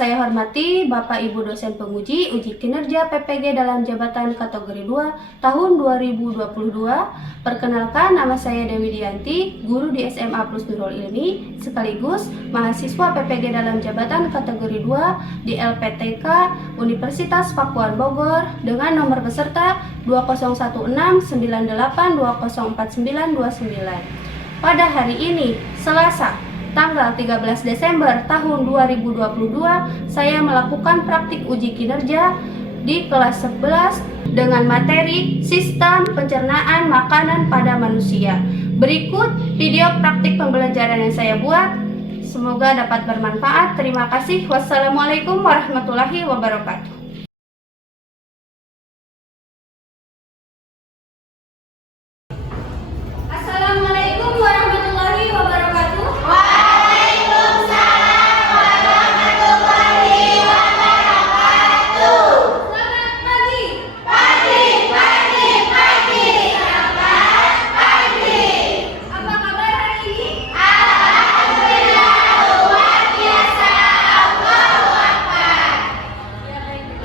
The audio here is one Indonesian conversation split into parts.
saya hormati Bapak Ibu dosen penguji uji kinerja PPG dalam jabatan kategori 2 tahun 2022. Perkenalkan, nama saya Dewi Dianti, guru di SMA Plus Nurul Ilmi, sekaligus mahasiswa PPG dalam jabatan kategori 2 di LPTK Universitas Pakuan Bogor dengan nomor peserta 201698204929. Pada hari ini, Selasa, tanggal 13 Desember tahun 2022, saya melakukan praktik uji kinerja di kelas 11 dengan materi Sistem Pencernaan Makanan pada Manusia. Berikut video praktik pembelajaran yang saya buat. Semoga dapat bermanfaat. Terima kasih. Wassalamualaikum warahmatullahi wabarakatuh. Assalamualaikum warahmatullahi wabarakatuh. Waalaikumsalam warahmatullahi wabarakatuh. Selamat pagi. Pagi, pagi, pagi. Selamat pagi. Apa kabar hari ini? Alhamdulillah luar biasa. Allahu Akbar. Ya, baik.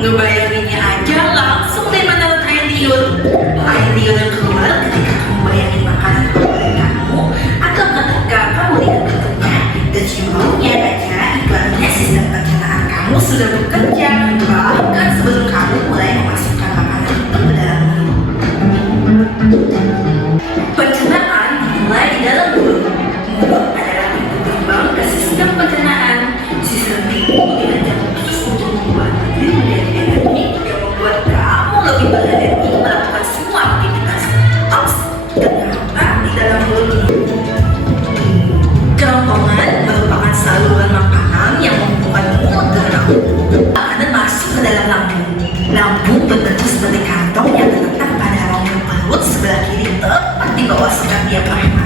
Ngebayanginnya aja langsung deh menelan air liur. Air liur yang keluar ketika kamu bayangin makanan favorit kamu atau ketika kamu lihat bentuknya dan cium baunya aja, ibaratnya sistem pencernaan kamu sudah bekerja bahkan sebelum kamu mulai memasukkan makanan itu ke dalam mulut. Pencernaan dimulai di dalam mulut. Mulut adalah pintu gerbang ke sistem pencernaan. Sistem itu dirancang khusus untuk membuat diri menjadi energi yang membuat kamu lebih berenergi melakukan semua aktivitas. Ops, ternyata di dalam mulut ini kerongkongan merupakan saluran makanan yang menghubungkan mulut dengan lambung. Makanan masuk ke dalam lambung. Lambung berbentuk seperti kantong yang terletak pada rongga perut sebelah kiri tepat di bawah sekat diafragma.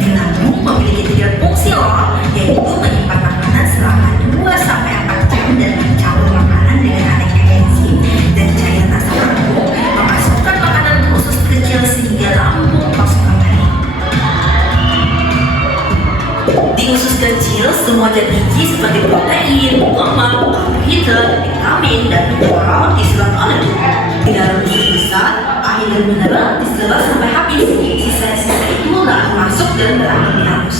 Di lambung memiliki 3 fungsi loh, yaitu menyimpan makanan selama 2-4 jam dan mencampur makanan dengan aneka enzim dan cairan asam lambung, memasukkan makanan ke usus kecil sehingga lambung kosong kembali. Di usus kecil, semua zat gizi seperti protein, lemak, karbohidrat, vitamin, dan mineral diserap oleh tubuh. Di dalam usus besar, air dan mineral diserap sampai habis. Sisa-sisa itu lalu masuk dan berakhir di anus.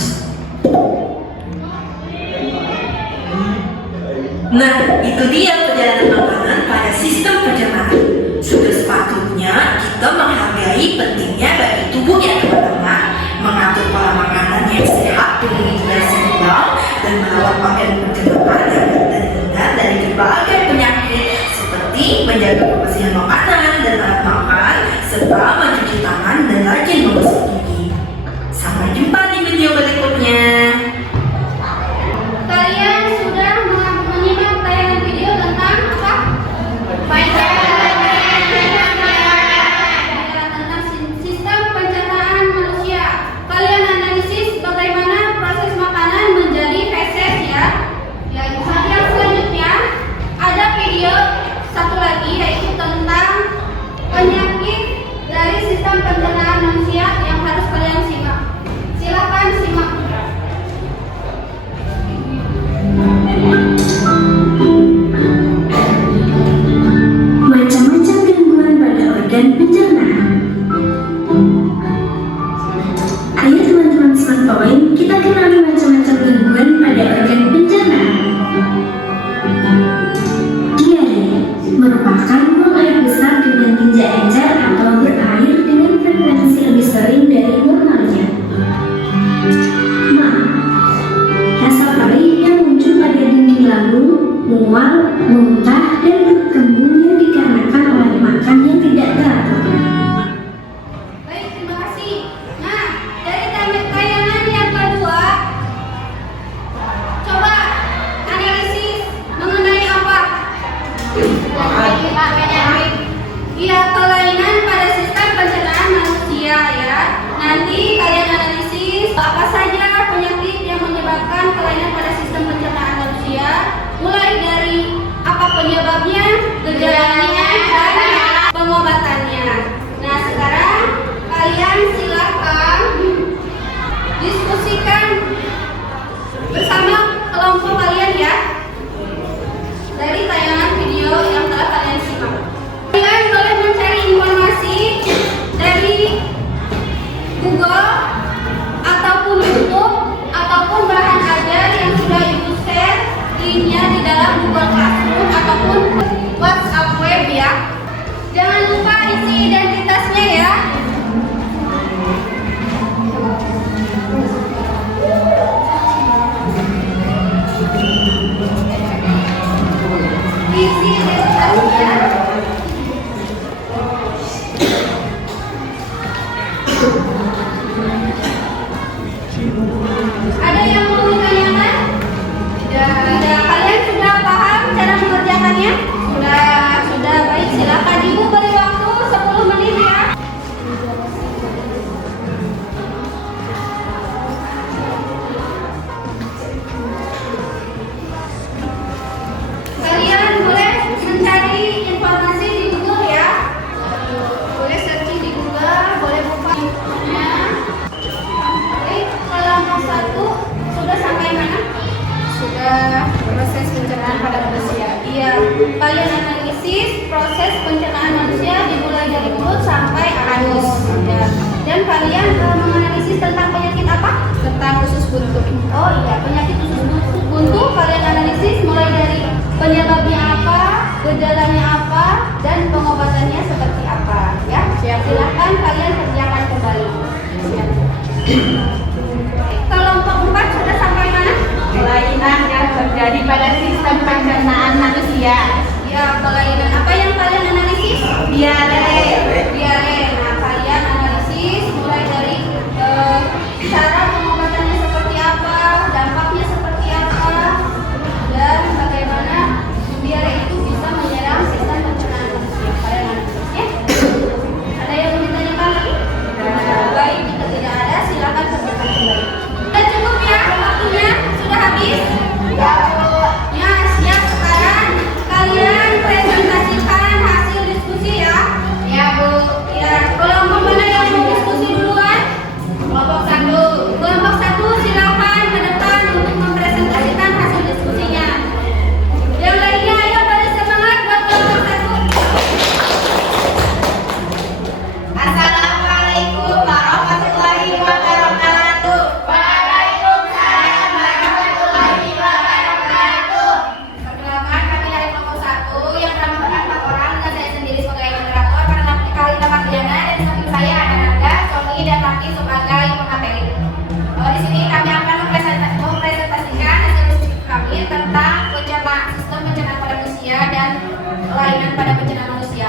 Nah, itu dia perjalanan makanan pada sistem pencernaan. Sudah sepatutnya kita menghargai pentingnya bagi tubuh ya teman-teman, mengatur pola makanan yang sehat dengan juga seimbang dan merawat organ pencernaan agar terhindar dari berbagai penyakit seperti menjaga kebersihan makanan dan alat makan serta mencuci tangan dan rajin membasuh gigi. Sampai jumpa di video berikutnya. Kalian sudah menyimak tayangan video tentang apa? Tentang sistem pencernaan manusia. Kalian analisis bagaimana proses makanan menjadi feses ya. Yang selanjutnya ada video satu lagi yaitu tentang penyakit dari sistem pencernaan manusia yang harus kalian simak. Silakan simak. Macam-macam gangguan pada organ pencernaan. Ayo teman-teman Smart Point, kita kenali macam-macam gangguan pada organ pencernaan. Diare merupakan buang air besar dengan tinja encer atau berair dengan frekuensi lebih sering dari normalnya. Ma, rasa perih yang muncul pada dinding lambung, mual, muntah, dan perut kembung yang dikarenakan oleh makan yang tidak teratur. Baik, terima kasih. Nah, dari tayangan yang kedua, coba analisis mengenai apa? Iya, kelainan pada sistem pencernaan manusia ya. Nanti kalian analisis apa saja penyakit yang menyebabkan kelainan pada sistem pencernaan manusia, mulai dari apa penyebabnya, gejalanya, dan pengobatannya. Nah, sekarang kalian silakan diskusikan bersama kelompok kalian ya dari tayangan video yang telah kalian simak. Kalian boleh mencari informasi dari Google ataupun YouTube ataupun bahan ajar yang sudah ibu share linknya di dalam Google Classroom ataupun WhatsApp web analisis proses pencernaan manusia dimulai dari mulut sampai anus. Ya. Dan kalian menganalisis tentang penyakit apa? Tentang usus buntu. Oh iya, penyakit usus buntu kalian analisis mulai dari penyebabnya apa, gejalanya apa, dan pengobatannya seperti apa. Ya, silahkan kalian kerjakan kembali. Siap. Kelompok 4 sudah sampai mana? Kelainan yang terjadi pada sistem pencernaan manusia. Ya, kelainan apa yang kalian analisis? Diare. Diare. Nah, kalian analisis mulai dari cara pengobatannya seperti apa, dampaknya seperti apa, dan bagaimana diare itu bisa menyerang sistem pencernaan manusia. Kalian analisis ya. Ada yang mau ditanyakan lagi? Baik, jika tidak ada, silakan kerjakan kembali. Sudah cukup ya waktunya? Sudah habis? Ya, siap. Sekarang kalian presentasikan hasil diskusi ya. Ya, Bu. Ya, kelompok mana yang mau diskusi duluan? Kelompok 1. Kelompok 1 silakan ke depan untuk mempresentasikan hasil diskusinya. Yang lainnya ayo pada semangat buat kelompok 1. Assalamualaikum warahmatullahi wabarakatuh. Waalaikumsalam warahmatullahi wabarakatuh. Perkenalkan, kami dari kelompok 1 yang terdiri 4 orang dan saya sendiri sebagai moderator karena kali dapat Diana dan di samping saya ada Nanda, Sony, dan Raffi sebagai pemateri. Di sini kami akan mempresentasikan hasil diskusi kami tentang sistem pencernaan pada manusia dan kelainan pada pencernaan manusia.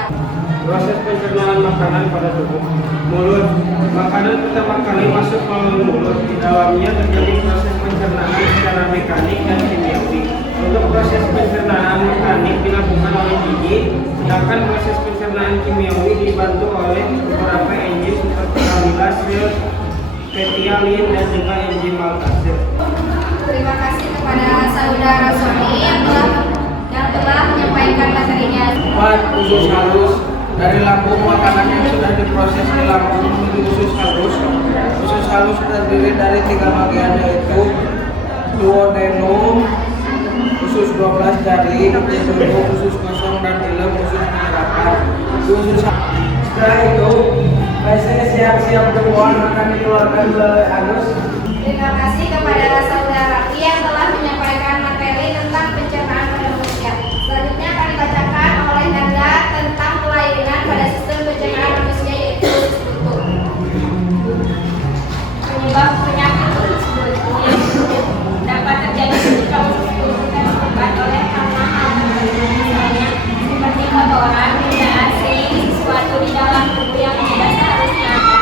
Proses pencernaan makanan pada tubuh mulut. Makanan pertama kali masuk melalui mulut. Di dalamnya terjadi proses pencernaan secara mekanik dan kimiawi. Untuk proses pencernaan mekanik dilakukan oleh gigi, sedangkan proses pencernaan kimiawi dibantu oleh beberapa enzim seperti amilase, petialin, dan juga enzim maltase. Terima kasih kepada saudara Sony yang telah menyampaikan materinya. 4. Usus halus. Dari lambung, makanan yang sudah diproses di lambung menuju usus halus. Usus halus terdiri dari 3 bagian, yaitu duodenum, usus 12 jari, jejunum, usus kosong, dan ileum, usus penyerapan. Setelah itu, feses siap-siap tumbuhan akan dikeluarkan melalui anus. Terima kasih kepada saudara Raffi yang telah menyampaikan materi tentang pencernaan pada manusia. Selanjutnya akan dibacakan oleh Nanda tentang kelainan pada sistem pencernaan manusia yaitu usus buntu. Penyebab penyakit usus buntu yang dapat terjadi ketika usus buntu disebabkan oleh karena hal tertentu, misalnya seperti kotoran, benda asing, sesuatu di dalam tubuh yang tidak seharusnya ada.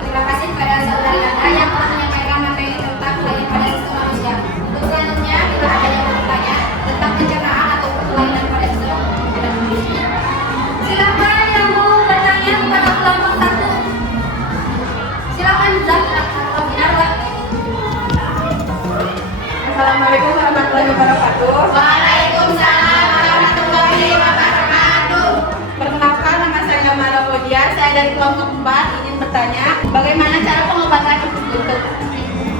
Terima kasih kepada saudari Nanda yang telah menyampaikan materi tentang kelainan pada sistem manusia. Untuk selanjutnya, bila ada yang bertanya tentang pencernaan atau kelainan pada sistem pencernaan manusia, silakan yang mau bertanya kepada kelompok 1. Silakan Zahra atau Minarwa. Assalamualaikum warahmatullahi wabarakatuh. Waalaikumsalam warahmatullahi wabarakatuh. Perkenalkan, nama saya Mara Podia. Saya dari kelompok 4. Izin bertanya, bagaimana cara pengobatan usus buntu?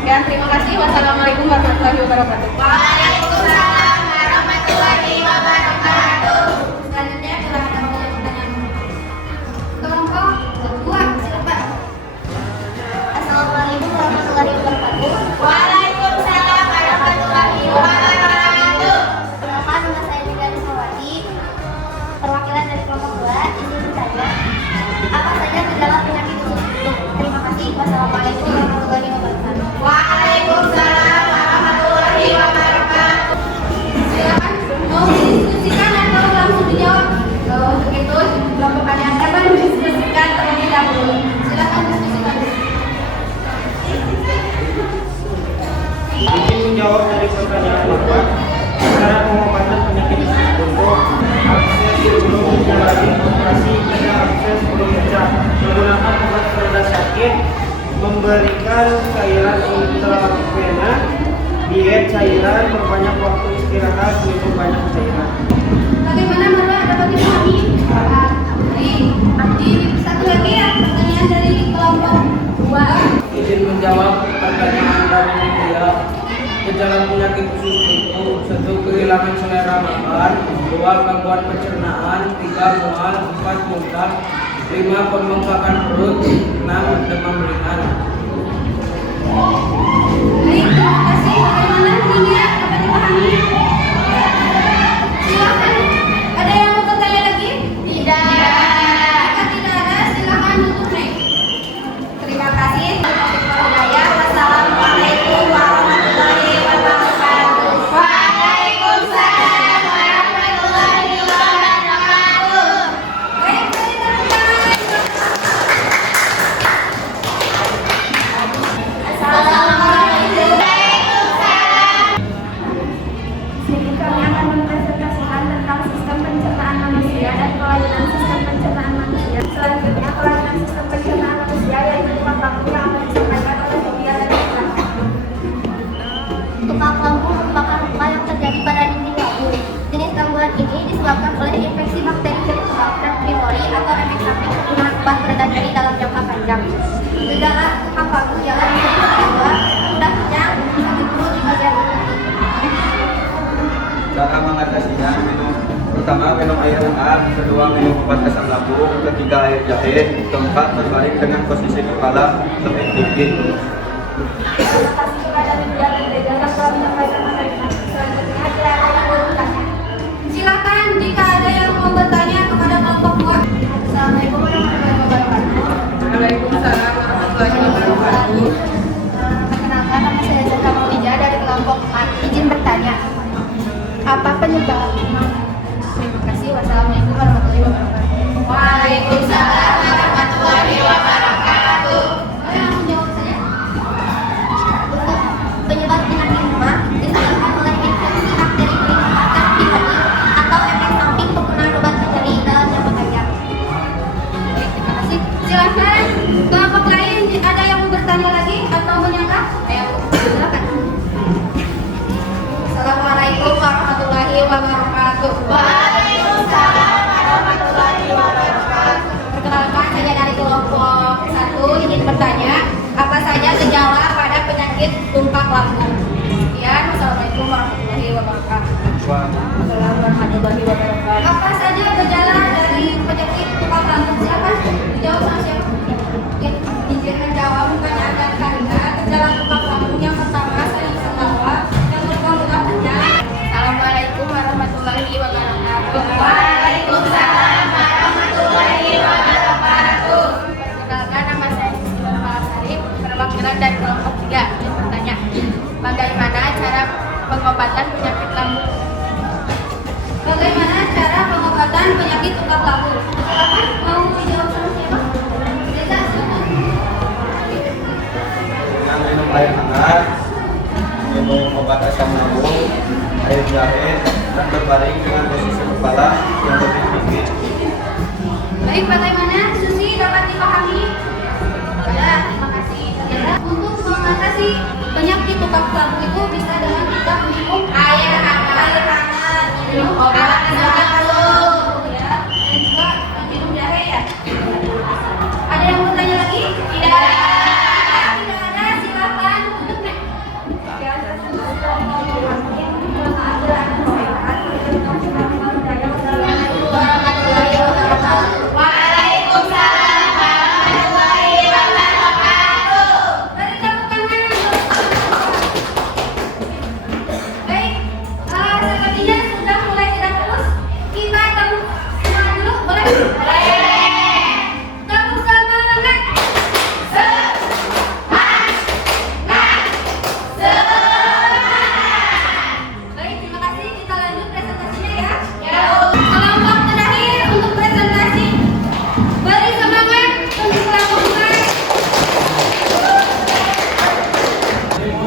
Dan terima kasih. Wassalamualaikum warahmatullahi wabarakatuh. Waalaikumsalam warahmatullahi wabarakatuh. Selanjutnya bila ada yang bertanya. Kelompok 2, silakan. Assalamualaikum warahmatullahi wabarakatuh. Waalaikumsalam warahmatullahi wabarakatuh. Perkenalkan, nama saya Mega Nisawati, perwakilan dari kelompok 2. Izin bertanya, apa saja gejala penyakit usus buntu? Terima kasih. Wassalamualaikum warahmatullahi wabarakatuh. Waalaikumsalam warahmatullahi wabarakatuh. Silakan mau didiskusikan atau langsung dijawab. Untuk itu kelompok kalian dapat mendiskusikan terlebih dahulu. Silakan diskusikan. Izin menjawab dari pertanyaan Bapak. Cara pengobatan penyakit usus buntu, akses sebelum menjalani operasi hingga akses belum pecah, menggunakan obat pereda sakit, memberikan cairan intravena, diet cairan, memperbanyak waktu istirahat, minum banyak cairan. Bagaimana Marwa dapat dipahami? Di satu lagi ya pertanyaan dari kelompok 2. Izin menjawab pertanyaan dari media. Gejala penyakit usus buntu: 1. kehilangan selera makan, 2 gangguan pencernaan, 3 mual, 4 muntah, 5 pembengkakan perut, 6 demam ringan. Baik, terima kasih. Bagaimana Ningya? Dapat dipahami? Silakan. Ada yang mau bertanya lagi? Tidak. Jika tidak ada, silakan tutup mic. Terima kasih. Wassalamualaikum warahmatullahi wabarakatuh. Waalaikumsalam warahmatullahi wabarakatuh. Baik, beri tepuk tangan. Assalamualaikum. Kami akan mempresentasikan tentang sistem pencernaan manusia dan kelainan sistem pencernaan manusia. Selanjutnya, kelainan sistem pencernaan manusia yaitu tulang lambung yang akan disampaikan oleh Lydia dan Rita. Tulang lambung merupakan luka yang terjadi pada dinding lambung. Jenis gangguan ini disebabkan oleh infeksi bakteri virus Peri coli atau efek samping penggunaan obat peredam nyeri dalam jangka panjang. Gejala tulang lambung ialah nyeri pada luar, mudah kenyang, sakit perut di bagian inti. Cara mengatasinya, pertama minum air hangat, kedua minum obat asam lambung, ketiga air jahe, keempat berbaring dengan posisi kepala lebih tinggi. Terima kasih kepada Lydia dan Rita yang telah menyampaikan materi. Selanjutnya, jika ada yang mau bertanya. Silakan jika ada yang mau bertanya kepada kelompok 2. Assalamualaikum warahmatullahi wabarakatuh. Waalaikumsalam warahmatullahi wabarakatuh. Perkenalkan, nama saya Zaka Maulida dari kelompok 4. Izin bertanya, apa penyebab? Terima kasih. Wassalamualaikum warahmatullahi wabarakatuh. Waalaikumsalam warahmatullahi wabarakatuh. Ada yang mau jawab saya? Penyebab penyakit mah disebabkan oleh infeksi bakteri Peri coli atau efek samping penggunaan obat penyeri dalam jangka panjang. Baik, terima kasih. Silakan kelompok lain ada yang mau bertanya lagi atau menyanggah? Ayo, silakan. Assalamualaikum warahmatullahi wabarakatuh. Waalaikumsalam warahmatullahi wabarakatuh. Perkenalkan, saya dari kelompok 1 ingin bertanya, apa saja gejala pada penyakit tumpak lambung? Sekian, wassalamualaikum warahmatullahi wabarakatuh. Waalaikumsalam warahmatullahi wabarakatuh. Apa saja gejala dari penyakit tumpak lambung? Silakan dijawab sama siapa? Ya, izin menjawab, bukannya agak karena gejala tumpak lambung yang pertama saya bisa bawa yang berulang-ulang panjang. Assalamualaikum warahmatullahi wabarakatuh. Waalaikumsalam warahmatullahi wabarakatuh. Perkenalkan, nama saya Ismail Sarif, perwakilan dari kelompok 3. Ingin bertanya, bagaimana cara pengobatan penyakit lambung? Bagaimana cara pengobatan penyakit tumpak lambung? Silakan mau dijawab sama siapa? Reza, silakan. Dengan minum air hangat, minum obat asam lambung, air jahe, dan berbaring dengan posisi kepala yang lebih tinggi. Baik, bagaimana Susi dapat dipahami? Ya, terima kasih. Ya, untuk mengatasi penyakit tumpak lambung itu bisa dengan kita minum Air hangat. minum obat asam lambung, ya, dan juga minum jahe ya. Ada yang mau tanya lagi? Tidak. Tidak ada, silakan tutup mic. Warahmatullahi wabarakatuh. Waalaikumsalam warahmatullahi wabarakatuh. Beri tepuk tangan. Baik, sepertinya sudah mulai tidak terus. Kita tepuk semangat dulu, boleh? Tepuk semangat. Baik, terima kasih. Kita lanjut presentasinya ya. Kelompok terakhir untuk presentasi. Beri semangat untuk kelompok lain.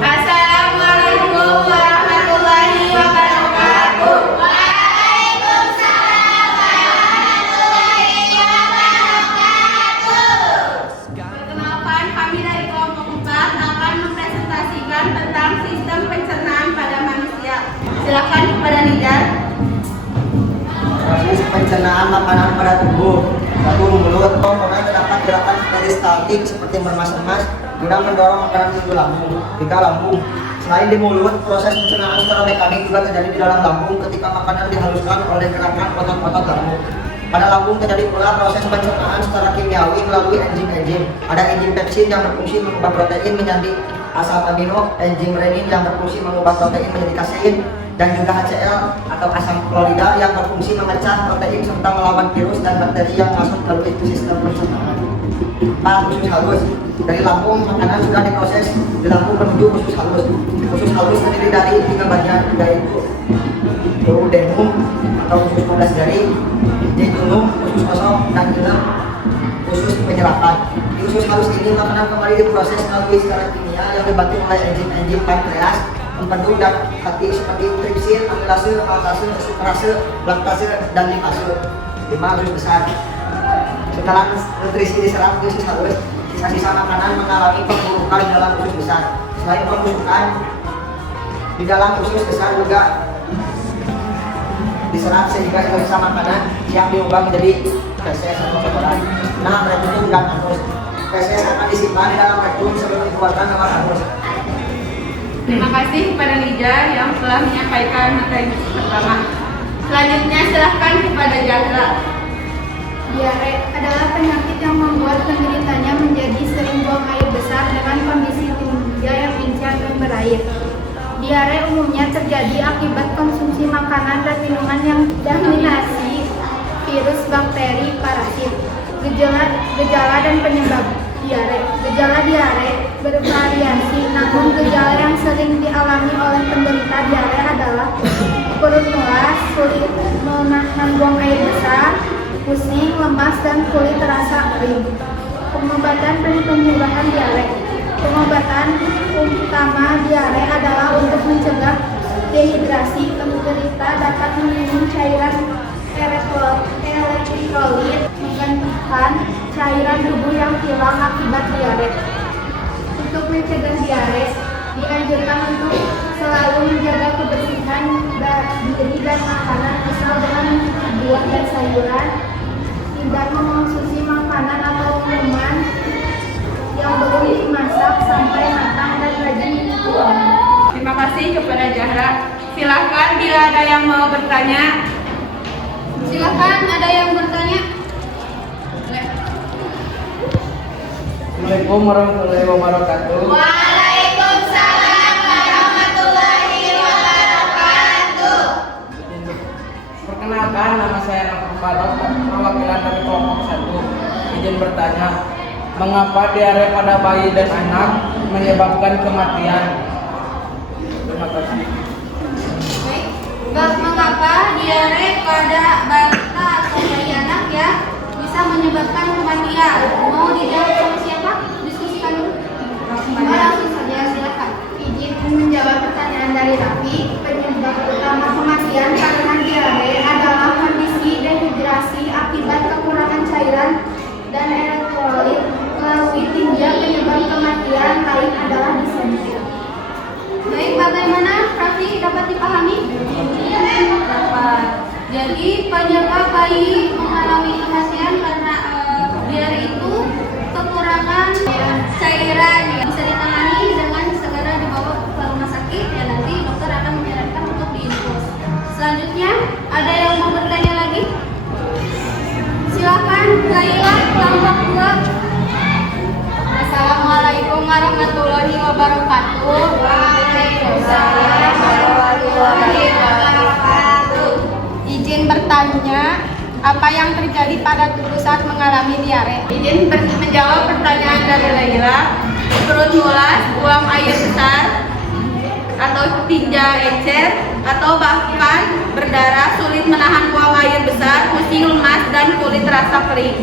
Assalamualaikum warahmatullahi wabarakatuh. Waalaikumsalam warahmatullahi wabarakatuh. Perkenalkan, kami dari kelompok 4 akan mempresentasikan tentang sistem pencernaan pada manusia. Silakan kepada Lydia. Proses pencernaan makanan pada tubuh. 1. Mulut. Komponen terdapat gerakan peristaltik seperti meremas-remas guna mendorong makanan menuju lambung. 3. Lambung. Selain di mulut, proses pencernaan secara mekanik juga terjadi di dalam lambung ketika makanan dihaluskan oleh gerakan otot-otot lambung. Pada lambung terjadi pula proses pencernaan secara kimiawi melalui enzim-enzim. Ada enzim pepsin yang berfungsi mengubah protein menjadi asam amino, enzim renin yang berfungsi mengubah protein menjadi kasein, dan juga HCl atau asam klorida yang berfungsi memecah protein serta melawan virus dan bakteri yang masuk melalui sistem pencernaan. 4. Usus halus. Dari lambung, makanan sudah diproses di lambung menuju usus halus. Usus halus terdiri dari 3 bagian, yaitu duodenum atau usus 12 jari, jejunum, usus kosong, dan dalam usus penyerapan. Di usus halus ini makanan kembali diproses melalui secara kimia yang dibantu oleh enzim-enzim pankreas, empedu dan hati seperti tripsin, amilase, maltase, sukrase, laktase, dan lipase. 5. Usus besar. Setelah nutrisi diserap di usus halus, sisa-sisa makanan mengalami pembusukan dalam usus besar. Selain pembusukan, di dalam usus besar juga diserap sehingga sisa makanan siap diubah menjadi feses atau kotoran. Nah, rektum dan anus. Feses akan disimpan di dalam rektum sebelum dikeluarkan lewat anus. Terima kasih kepada Lija yang telah menyampaikan materi pertama. Selanjutnya silahkan kepada Jahra. Diare adalah penyakit yang membuat penderitanya menjadi sering buang air besar dengan kondisi tinja yang pincang dan berair. Diare umumnya terjadi akibat konsumsi makanan dan minuman yang dominasi virus, bakteri, parasit. Gejala dan penyebab diare. Gejala diare bervariasi, namun gejala yang sering dialami oleh penderita diare adalah perut mulas, sulit menahan buang air besar, pusing, lemas, dan kulit terasa kering. Pengobatan dan penyembuhan diare. Pengobatan utama diare adalah untuk mencegah dehidrasi. Penderita dapat meminum cairan elektrolit menggantikan cairan tubuh yang hilang akibat diare. Untuk mencegah diare, dianjurkan untuk selalu menjaga kebersihan diri dan makanan, misal dengan mencuci buah dan sayuran, tidak mengonsumsi makanan atau minuman yang belum dimasak sampai matang, dan rajin dibuang. Terima kasih kepada Jahra. Silahkan bila ada yang mau bertanya. Silahkan, ada yang bertanya. Assalamualaikum warahmatullahi wabarakatuh. Waalaikumsalam warahmatullahi wabarakatuh. Perkenalkan, nama saya Raffi Farok, perwakilan dari kelompok 1. Izin bertanya, mengapa diare pada bayi dan anak menyebabkan kematian? Terima kasih. Baik, mengapa diare pada balita atau bayi anak ya bisa menyebabkan kematian? Mau dijawab sama siapa? Diskusikan dulu. Langsung saja, silakan. Izin menjawab pertanyaan dari Raffi. Penyebab utama kematian karena diare adalah kondisi dehidrasi akibat kekurangan cairan dan elektrolit melalui tinja. Penyebab kematian lain adalah disensi. Baik, bagaimana Raffi, dapat dipahami? Dapat. Jadi penyebab bayi mengalami kematian karena diare itu kekurangan cairan, ya. Bisa ditangani dengan segera dibawa ke rumah sakit, ya nanti dokter akan menyarankan untuk diinfus. Selanjutnya, ada yang mau bertanya lagi? Silakan, Laila, kelompok 2. Assalamualaikum warahmatullahi wabarakatuh. Waalaikumsalam warahmatullahi wabarakatuh. Izin bertanya, apa yang terjadi pada tubuh saat mengalami diare? Izin menjawab pertanyaan dari Laila. Perut mulas, buang air besar, atau tinja encer, atau bahkan berdarah, sulit menahan buang air besar, pusing, lemas, dan kulit terasa kering.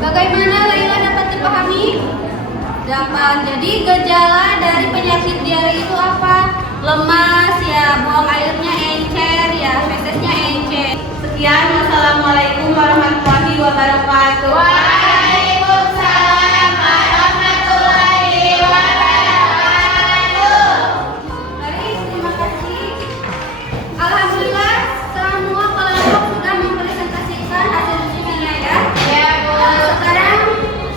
Bagaimana Laila, dapat dipahami? Dapat. Jadi gejala dari penyakit diare itu apa? Lemas, ya, buang airnya encer, ya, fesesnya encer. Sekian, wassalamualaikum warahmatullahi wabarakatuh. Waalaikumsalam warahmatullahi wabarakatuh. Baik, terima kasih. Alhamdulillah, semua kelompok sudah mempresentasikan hasil ujiannya ya. Ya, Bu. Sekarang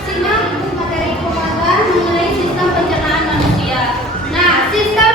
simak materi pemaparan mengenai sistem pencernaan manusia. Nah, sistem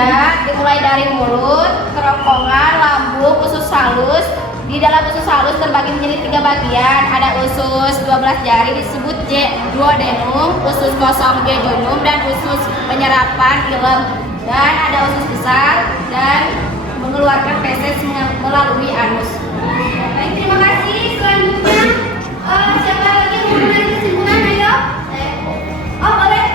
Ya, dimulai dari mulut, kerongkongan, lambung, usus halus. Di dalam usus halus terbagi menjadi 3 bagian. Ada usus 12 jari disebut duodenum, usus kosong jejunum, dan usus penyerapan ileum. Dan ada usus besar dan mengeluarkan feses melalui anus. Baik, terima kasih. Selanjutnya, siapa lagi yang mau menarik kesimpulan? Ayo. Oh, boleh.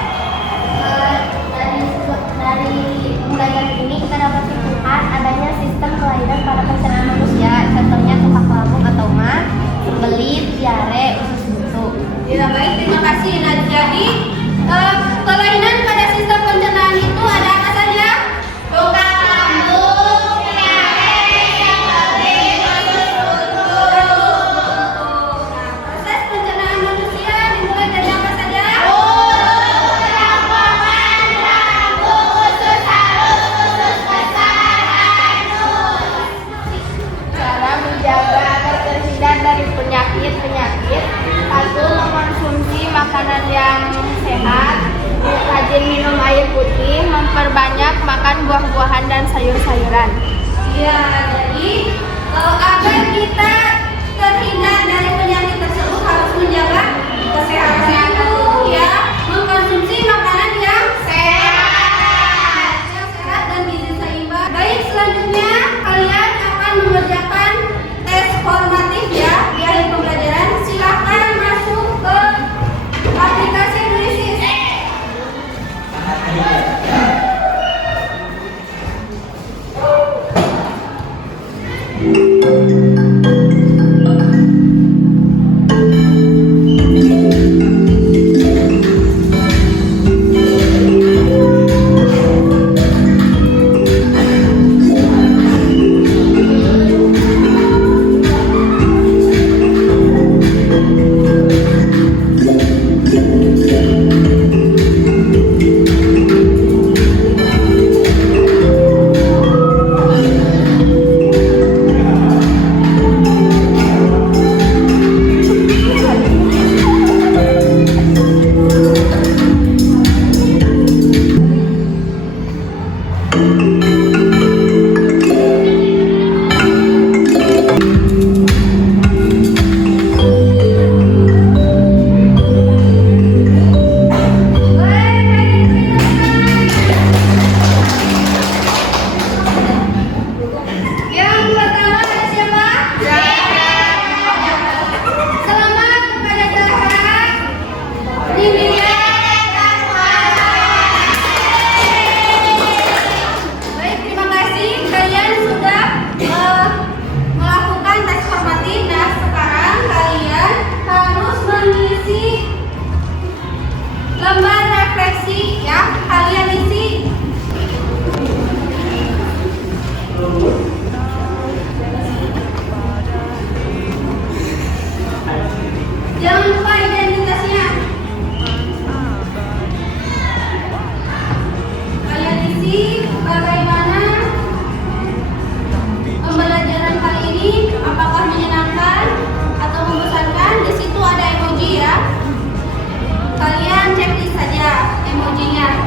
Dari mulai dari ini kita dapat simpulkan adanya sistem kelahiran pada pencernaan manusia, contohnya tumpak lambung atau mah, sembelit, diare, usus buntu. Ya, baik, terima kasih. Nah, jadi kelainan pada sistem pencernaan itu ada apa saja? Tumpak lambung, diare, sembelit, usus buntu. Nah, proses pencernaan manusia dimulai dari apa saja? Cara menjaga agar terhindar dari penyakit-penyakit, satu, mengkonsumsi makanan yang sehat, rajin minum air putih, memperbanyak makan buah-buahan dan sayur-sayuran. Ya, jadi agar kita terhindar dari penyakit tersebut harus menjaga kesehatan itu, ya, mengkonsumsi makanan yang sehat dan gizi seimbang. Baik, selanjutnya kalian akan mengerjakan tes formatif ya di akhir pembelajaran. Silakan masuk ke aplikasi Tulisis. Yang pertama ada siapa? Selamat kepada Zahra, Nindya, dan Farah. Baik, terima kasih. Kalian sudah melakukan tes formatif. Nah, sekarang kalian harus mengisi lembar refleksi ya. Kalian isi. Jangan lupa identitasnya. Kalian isi bagaimana pembelajaran kali ini, apakah menyenangkan atau membosankan. Di situ ada emoji ya. Kalian checklist saja emojinya.